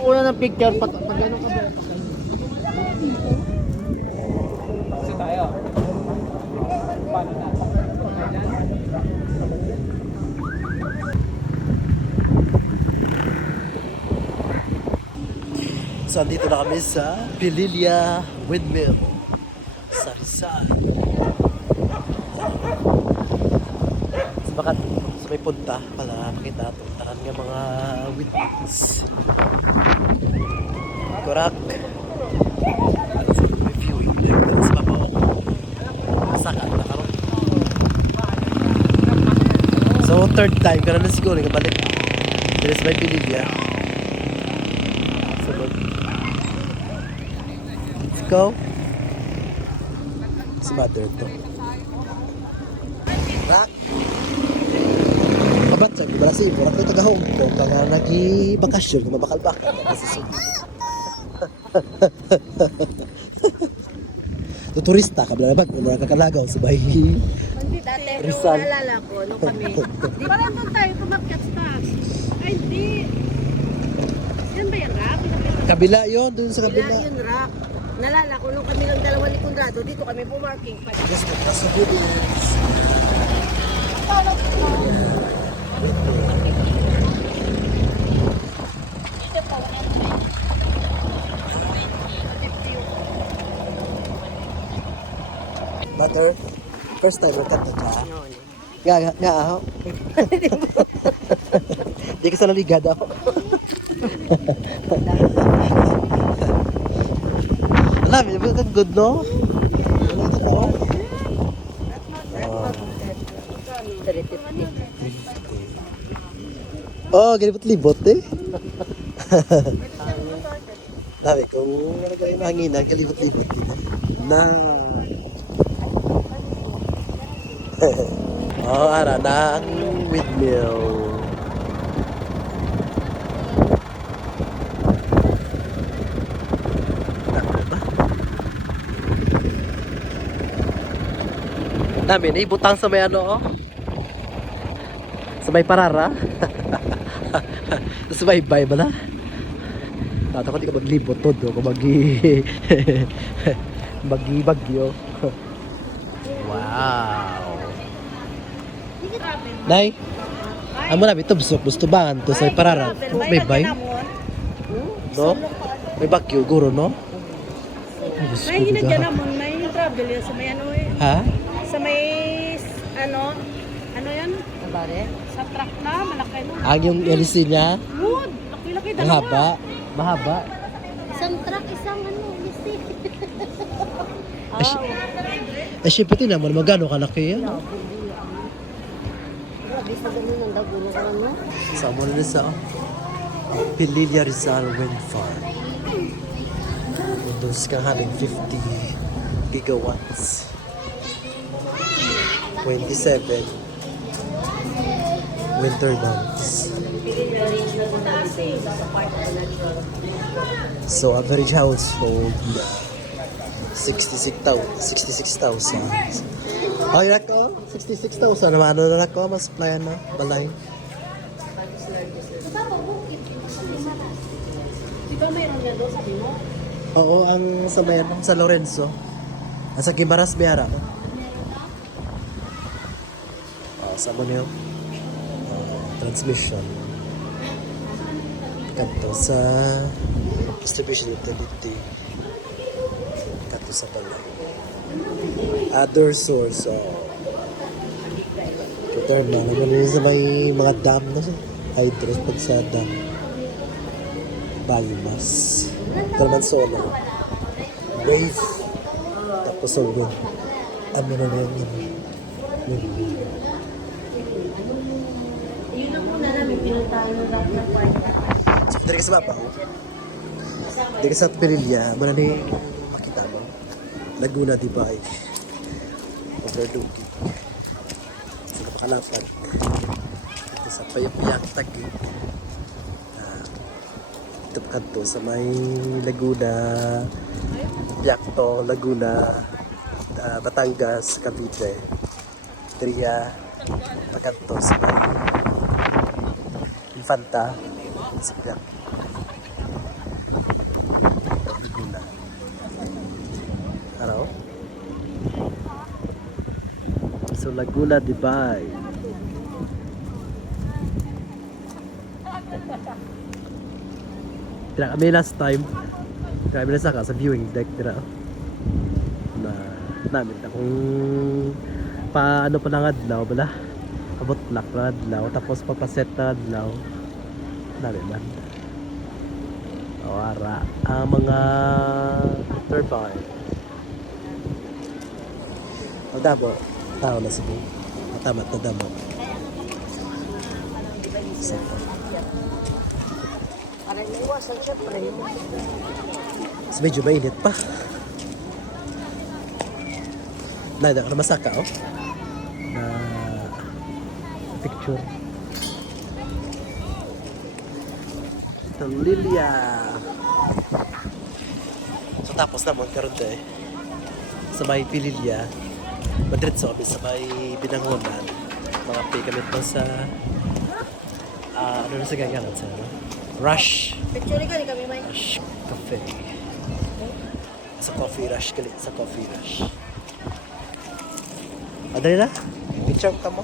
Una ng picture pag ano ka ba? Kasi tayo. Paano na? So, andito na kami sa Pililla Windmill sa Rizal. So, baka sa may punta para makita ito. Taran nga mga windmills. Korak. Reviewing. Dito sa babaw. Masaka. Nakaroon. So, third time. Kaya na siguro. Kabalik. Dito sa may Pililla. Go. Si mother to. Rak. Mabat sa Brasil, rak to taga Hong Kong kaya nagi-bakasyon kung mabakal-bakal kasi sundo. To turista ka bala bag mga kakalagaw sa bahay. Hindi dati Rizal. nung naalala ko nung kami. Di ba lang doon tayo tumakyat sa taas? Ay hindi. Yan ba yung rock? Kabila yon dun sa kabila. Kabila yun rock. Nalala ko nung kami lang dalawa ni Conrado, dito kami pumarking pa. Yes, that's the good news. Mother, first time rekat na ka? Nga ako. Di ka sa naligad ako. Alam, yung mga good, no? Wala ka po. Oh, galibot-libot eh. Dami, kung ano kayo mahanginan, galibot-libot din. Na. Oh, ara na ang windmill. Namin, ibutang sa may ano, oh. Sa may parara. Sa may bay ba na? Tato ko di ka maglibot to, kung bagyo. Wow. Nay, amo na bito gusto ba to sa may parara? Oh, may bay. No? May bagyo guro, no? May hinadyan namon, may travel yun sa may ano eh. Ha? Sa may ano yan? Nabare? Sa truck na, malaki mo. Ang yung LC niya, Good! Laki-laki ang dalawa. haba. Mahaba. Isang truck, isang ano, lisi. Eh, syempre tinaman, magano kalaki yan? Grabe sa ganun ang dagulo ka lang, no? Sa mo na sa Pililla Rizal Wind Farm. Windows ka having 50 gigawatts. 27 wind turbines. So average household 66,000. Ay nako, 66,000 naman ano na nako, mas plan na balay. Di ba mayroon na doon, sabi mo? Oo, ang sa may ano, sa Lorenzo. Sa Gimaras Biara. Sa mo niyo transmission kanto sa distribution utility kanto sa balay other source thermal naman sa may mga dam na hydro pag sa dam biomass naman solar wave tapos solar ano na yun Yun ang muna namin, pinuntahan ng rock na kwarta. so dari ka sa baba dari ka sa Pililla muna ni makita mo Laguna di ba overlooking sa napakalapad ito sa Payapiyak Taguig ito pa kanto sa may Laguna Piakto Laguna Batangas, Cavite. Tria, Pacantos, Infanta, Sipiak. Laguna. Ano? So Laguna, Dubai. Tira kami last time. Tira kami nasaka sa viewing deck. Tira. Na namin na kung paano pa lang adlaw bala. Pabutlak na adlaw. Tapos papaset na adlaw. Namin man. Awara. Ang mga turbine. Ang damo. Tao na sige. Matamat na damo. Para iwasan syempre. Mas medyo mainit pa. Nada ka na masaka, oh. Na picture. Ito, Lilia. So tapos naman karon tayo. Sa may Pililya. Madrid sa kami sa may Binangonan. Mga pay kami pa sa ano na sa gagalan sa ano? Rush. Picture ka ni kami may. Rush Cafe. Sa Coffee Rush kalit sa Coffee Rush. Adali na? Picture ka mo?